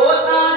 outra